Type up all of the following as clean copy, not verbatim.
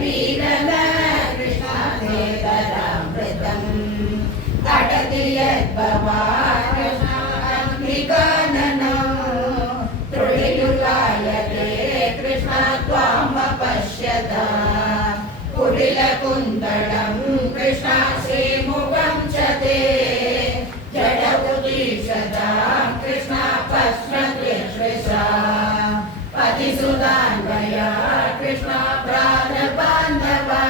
वीरन कृष्णामृतम् तटति यद्भवान् कृष्णाग्निकाननो तृणियुगायते कृष्ण त्वामपश्यता कुटिलकुन्दलं कृष्ण श्रीमुखं च ते जडमुदीक्षता कृष्ण पश्यद्विश्विषा पतिसुतान्वया कृष्ण प्राणबान्धवा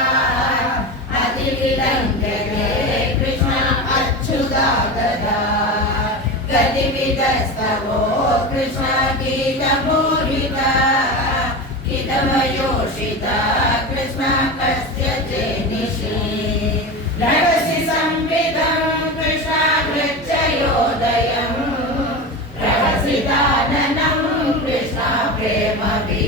अतिविलङ्घ्यते कृष्ण अच्युतागता गतिविदस्तवो कृष्ण गीतमोहिता गीतमयोषिता कृष्ण कस्य चेनिषि रहसि संविदं कृष्ण हृच्चयोदयं रहसि दाननं कृष्ण प्रेमवि